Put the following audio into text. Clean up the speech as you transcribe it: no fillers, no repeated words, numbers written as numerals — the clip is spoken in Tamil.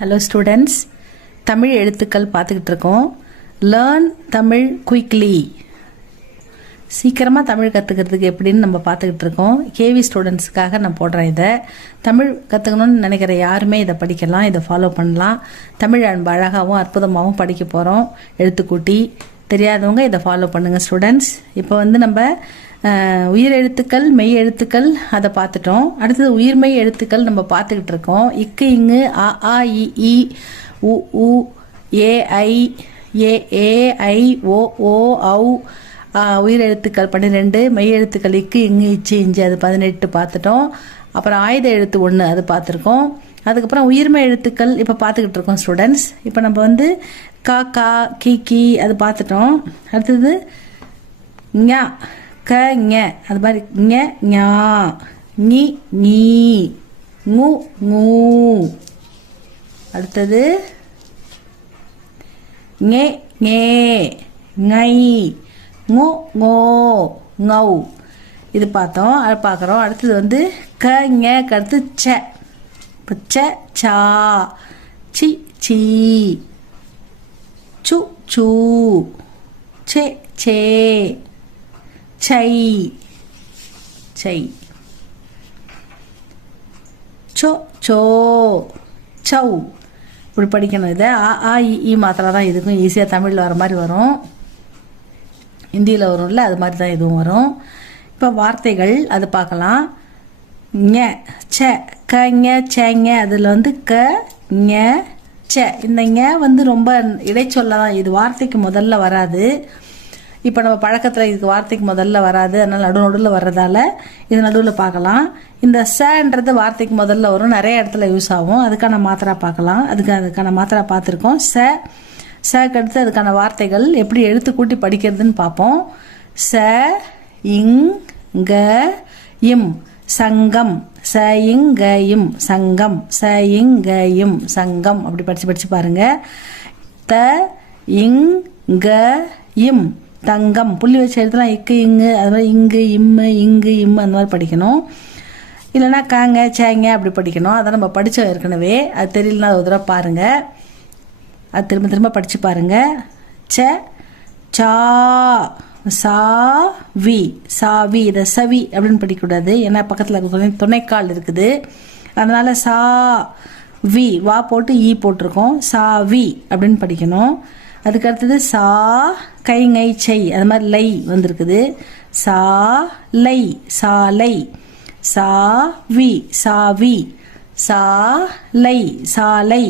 ஹலோ ஸ்டூடெண்ட்ஸ், தமிழ் எழுத்துக்கள் பார்த்துக்கிட்டு இருக்கோம். Learn Tamil quickly. சீக்கிரமாக தமிழ் கற்றுக்கிறதுக்கு எப்படின்னு நம்ம பார்த்துக்கிட்டு இருக்கோம். கேவி ஸ்டூடெண்ட்ஸுக்காக நான் போடுறேன். இதை தமிழ் கற்றுக்கணும்னு நினைக்கிற யாருமே இதை படிக்கலாம், இதை ஃபாலோ பண்ணலாம். தமிழ் அழகாகவும் அற்புதமாகவும் படிக்க போகிறோம். எழுத்துக்கூட்டி தெரியாதவங்க இதை ஃபாலோ பண்ணுங்கள் ஸ்டூடெண்ட்ஸ். இப்போ நம்ம உயிர் எழுத்துக்கள், மெய் எழுத்துக்கள் அதை பார்த்துட்டோம். அடுத்தது உயிர்மெய் எழுத்துக்கள் நம்ம பார்த்துக்கிட்டு இருக்கோம். இக்கு, இங்கு, அ, ஆ, இ, உ, ஊ, ஏ, ஐ, ஏ, ஐ, ஓ, ஔ. உயிர் எழுத்துக்கள் 12, மெய் எழுத்துக்கள் இக்கு, இங்கு, இச்சு, இஞ்சி அது 18 பார்த்துட்டோம். அப்புறம் ஆயுத எழுத்து 1 அது பார்த்துருக்கோம். அதுக்கப்புறம் உயிர்மெய் எழுத்துக்கள் இப்போ பார்த்துக்கிட்டு இருக்கோம் ஸ்டூடெண்ட்ஸ். இப்போ நம்ம கா, கா, கி அது பார்த்துட்டோம். அடுத்தது ஞா, க, ஞ அது மாதிரி ஞ, ஞா, ஞி, நீ, ஙு, ஙூ. அடுத்தது ஞே, ஞே, ngை, ngோ, ngோ, ngௌ இது பார்த்தோம். அது பார்க்குறோம். அடுத்தது க, ஞ அடுத்து ச. இப்போ ச, சா, சி, சீ, சு, சூ, சே, சே, சை, சை, சோ, சோ, சௌ. இப்படி படிக்கணும். இதை ஆ, இ மாத்திரம் தான் இதுக்கும் ஈஸியாக தமிழில் வர மாதிரி வரும். ஹிந்தியில் வரும்ல, அது மாதிரி தான் இதுவும் வரும். இப்போ வார்த்தைகள் அது பார்க்கலாம். ஞ, ச, க, ஞ, ச, ஞ அதில் க, ஞ, ச. இந்த ஞ ரொம்ப இடைச்சொல்ல தான், இது வார்த்தைக்கு முதல்ல வராது. இப்போ நம்ம பழக்கத்தில் இதுக்கு வார்த்தைக்கு முதல்ல வராது, அதனால் நடுவில் வர்றதால இது நடுவில் பார்க்கலாம். இந்த சன்றது வார்த்தைக்கு முதல்ல வரும், நிறைய இடத்துல யூஸ் ஆகும். அதுக்கான மாத்திரா பார்க்கலாம். அதுக்கான மாத்திரா பார்த்துருக்கோம். சக்கு அடுத்து அதுக்கான வார்த்தைகள் எப்படி எழுத்து கூட்டி படிக்கிறதுன்னு பார்ப்போம். ச, இங், க, இம் சங்கம். ச, இங், க, இம் சங்கம். ச, இங், க, இம் சங்கம். அப்படி படிச்சு பாருங்க. த, இங், க, இம் தங்கம். புள்ளி வச்சு எழுதலாம். இக்கு, இங்கு அது மாதிரி இங்கு, இம்மு, இங்கு, இம்மு அந்த மாதிரி படிக்கணும். இல்லைன்னா காங்க, சேங்க அப்படி படிக்கணும். அதை நம்ம படித்தோம் ஏற்கனவே. அது தெரியலனா ஒரு தடவை பாருங்கள். அது திரும்ப படித்து பாருங்கள். ச, சா, சா, வி, சாவி. இதை சவி அப்படின்னு படிக்கக்கூடாது, ஏன்னா பக்கத்தில் துணைக்கால் இருக்குது. அதனால் சா, வி வா போட்டு ஈ போட்டிருக்கோம். சா, வி அப்படின்னு படிக்கணும். அதுக்கு அடுத்தது சா, கை, ngை, சை அது மாதிரி லை வந்திருக்குது. சா, லை, சாலை. சா, வி, சாவி, சா, லை, சாலை.